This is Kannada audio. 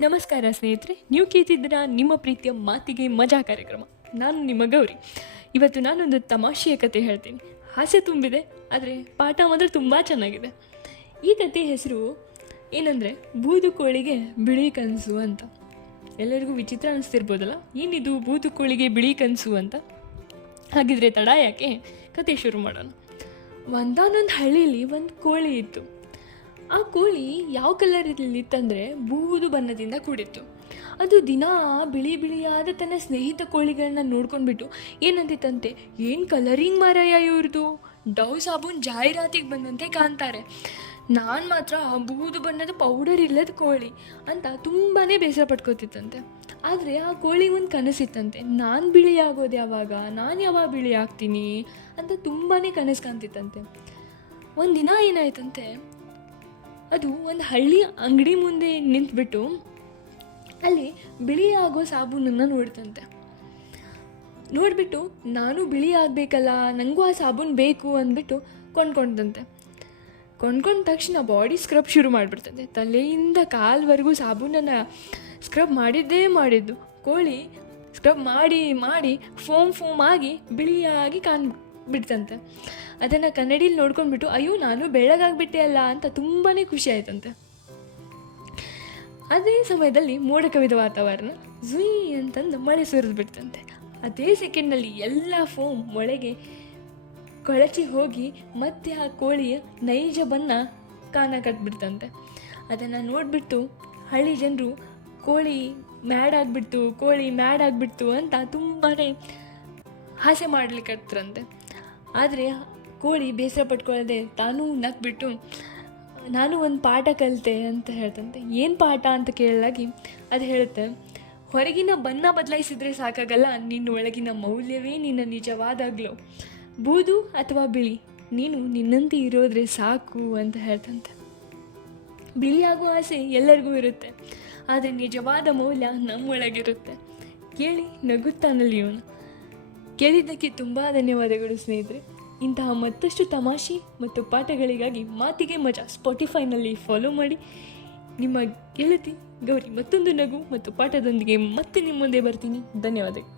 ನಮಸ್ಕಾರ ಸ್ನೇಹಿತರೆ, ನೀವು ಕೇಳ್ತಿದ್ದೀರಾ ನಿಮ್ಮ ಪ್ರೀತಿಯ ಮಾತಿಗೆ ಮಜಾ ಕಾರ್ಯಕ್ರಮ. ನಾನು ನಿಮ್ಮ ಗೌರಿ. ಇವತ್ತು ನಾನೊಂದು ತಮಾಷೆಯ ಕತೆ ಹೇಳ್ತೀನಿ. ಹಾಸ್ಯ ತುಂಬಿದೆ, ಆದರೆ ಪಾಠ ಮಾತ್ರ ತುಂಬ ಚೆನ್ನಾಗಿದೆ. ಈ ಕತೆ ಹೆಸರು ಏನಂದರೆ, ಬೂದು ಕೋಳಿಗೆ ಬಿಳಿ ಕನಸು ಅಂತ. ಎಲ್ಲರಿಗೂ ವಿಚಿತ್ರ ಅನಿಸ್ತಿರ್ಬೋದಲ್ಲ? ಏನಿದು ಬೂದು ಕೋಳಿಗೆ ಬಿಳಿ ಕನಸು ಅಂತ? ಹಾಗಿದ್ರೆ ತಡ ಯಾಕೆ? ಕತೆ ಶುರು ಮಾಡೋಣ. ಒಂದಾನೊಂದು ಹಳ್ಳಿಲಿ ಒಂದು ಕೋಳಿ ಇತ್ತು. ಆ ಕೋಳಿ ಯಾವ ಕಲರ್ ಇತ್ತಂದರೆ ಬೂದು ಬಣ್ಣದಿಂದ ಕೂಡಿತ್ತು. ಅದು ದಿನಾ ಬಿಳಿ ಬಿಳಿಯಾದ ತನ್ನ ಸ್ನೇಹಿತ ಕೋಳಿಗಳನ್ನ ನೋಡ್ಕೊಂಡ್ಬಿಟ್ಟು ಏನಂತಿತ್ತಂತೆ ಏನು ಕಲರಿಂಗ್ ಮಾರಾಯ ಇವ್ರದ್ದು ಡವ್ ಸಾಬೂನ್ ಜಾಹೀರಾತಿಗೆ ಬಂದಂತೆ ಕಾಣ್ತಾರೆ. ನಾನು ಮಾತ್ರ ಆ ಬೂದು ಬಣ್ಣದ ಪೌಡರ್ ಇಲ್ಲದ ಕೋಳಿ ಅಂತ ತುಂಬಾ ಬೇಸರ ಪಟ್ಕೋತಿತ್ತಂತೆ ಆದರೆ ಆ ಕೋಳಿ ಒಂದು ಕನಸಿತ್ತಂತೆ ನಾನು ಬಿಳಿ ಆಗೋದು ಯಾವಾಗ? ನಾನು ಯಾವಾಗ ಬಿಳಿ ಆಗ್ತೀನಿ? ಅಂತ ತುಂಬಾ ಕನಸು ಕಾಣ್ತಿತ್ತಂತೆ ಒಂದಿನ ಏನಾಯ್ತಂತೆ ಅದು ಒಂದು ಹಳ್ಳಿ ಅಂಗಡಿ ಮುಂದೆ ನಿಂತ್ಬಿಟ್ಟು ಅಲ್ಲಿ ಬಿಳಿ ಆಗೋ ಸಾಬೂನನ್ನು ನೋಡ್ತಂತೆ. ನೋಡಿಬಿಟ್ಟು, ನಾನು ಬಿಳಿ ಆಗಬೇಕಲ್ಲ ನನಗೂ ಆ ಸಾಬೂನು ಬೇಕು ಅಂದ್ಬಿಟ್ಟು ಕೊಂಡ್ಕೊಂಡಂತೆ ಕೊಂಡ್ಕೊಂಡ ತಕ್ಷಣ ಬಾಡಿ ಸ್ಕ್ರಬ್ ಶುರು ಮಾಡಿಬಿಡ್ತಂತೆ. ತಲೆಯಿಂದ ಕಾಲ್ವರೆಗೂ ಸಾಬೂನನ್ನು ಸ್ಕ್ರಬ್ ಮಾಡಿದ್ದೇ ಮಾಡಿದ್ದು. ಕೋಳಿ ಸ್ಕ್ರಬ್ ಮಾಡಿ ಮಾಡಿ, ಫೋಮ್ ಫೋಮ್ ಆಗಿ ಬಿಳಿಯಾಗಿ ಕಾಣ್ ಬಿಡ್ತಂತೆ. ಅದನ್ನು ಕನ್ನಡಿಲಿ ನೋಡ್ಕೊಂಡ್ಬಿಟ್ಟು, ಅಯ್ಯೋ, ನಾನು ಬೆಳಗಾಗ್ಬಿಟ್ಟೆ ಅಲ್ಲ ಅಂತ ತುಂಬಾ ಖುಷಿ ಆಯ್ತಂತೆ. ಅದೇ ಸಮಯದಲ್ಲಿ ಮೋಡ ಕವಿದ ವಾತಾವರಣ ಝುಯ್ ಅಂತಂದು ಮಳೆ ಸುರಿದು ಬಿಡ್ತಂತೆ. ಅದೇ ಸೆಕೆಂಡ್ನಲ್ಲಿ ಎಲ್ಲ ಫೋಮ್ ಒಳಗೆ ಕೊಳಚಿ ಹೋಗಿ ಮತ್ತೆ ಆ ಕೋಳಿಯ ನೈಜ ಬಣ್ಣ ಕಾಣ ಕಟ್ಬಿಡ್ತಂತೆ. ಅದನ್ನು ನೋಡಿಬಿಟ್ಟು ಹಳ್ಳಿ ಜನರು, ಕೋಳಿ ಮ್ಯಾಡ್ ಆಗಿಬಿಡ್ತು, ಕೋಳಿ ಮ್ಯಾಡ್ ಆಗಿಬಿಡ್ತು ಅಂತ ತುಂಬಾ ಹಾಸ್ಯ ಮಾಡ್ಲಿಕ್ಕತ್ತರಂತೆ ಆದರೆ ಕೋಳಿ ಬೇಸರ ಪಟ್ಕೊಳ್ಳದೆ ತಾನೂ ನಕ್ಬಿಟ್ಟು ನಾನು ಒಂದು ಪಾಠ ಕಲಿತೆ ಅಂತ ಹೇಳ್ತಂತೆ. ಏನು ಪಾಠ? ಅಂತ ಕೇಳಲಾಗಿ ಅದು ಹೇಳುತ್ತೆ, ಹೊರಗಿನ ಬಣ್ಣ ಬದಲಾಯಿಸಿದ್ರೆ ಸಾಕಾಗಲ್ಲ, ನಿನ್ನ ಒಳಗಿನ ಮೌಲ್ಯವೇ ನಿನ್ನ ನಿಜವಾದಾಗ್ಲೋ ಬೂದು ಅಥವಾ ಬಿಳಿ, ನೀನು ನಿನ್ನಂತೆ ಇರೋದ್ರೆ ಸಾಕು ಅಂತ ಹೇಳ್ತಂತೆ. ಬಿಳಿ ಬಿಳಿಯಾಗುವ ಆಸೆ ಎಲ್ಲರಿಗೂ ಇರುತ್ತೆ, ಆದರೆ ನಿಜವಾದ ಮೌಲ್ಯ ನಮ್ಮೊಳಗಿರುತ್ತೆ. ಕೇಳಿ ನಗುತ್ತಾನಲ್ಲಿ ಇವನು. ಕೇಳಿದ್ದಕ್ಕೆ ತುಂಬ ಧನ್ಯವಾದಗಳು ಸ್ನೇಹಿತರೆ. ಇಂತಹ ಮತ್ತಷ್ಟು ತಮಾಷೆ ಮತ್ತು ಪಾಠಗಳಿಗಾಗಿ ಮಾತಿಗೆ ಮಜಾ ಸ್ಪಾಟಿಫೈನಲ್ಲಿ ಫಾಲೋ ಮಾಡಿ. ನಿಮ್ಮ ಗೆಳತಿ ಗೌರಿ ಮತ್ತೊಂದು ನಗು ಮತ್ತು ಪಾಠದೊಂದಿಗೆ ಮತ್ತೆ ನಿಮ್ಮ ಮುಂದೆ ಬರ್ತೀನಿ. ಧನ್ಯವಾದಗಳು.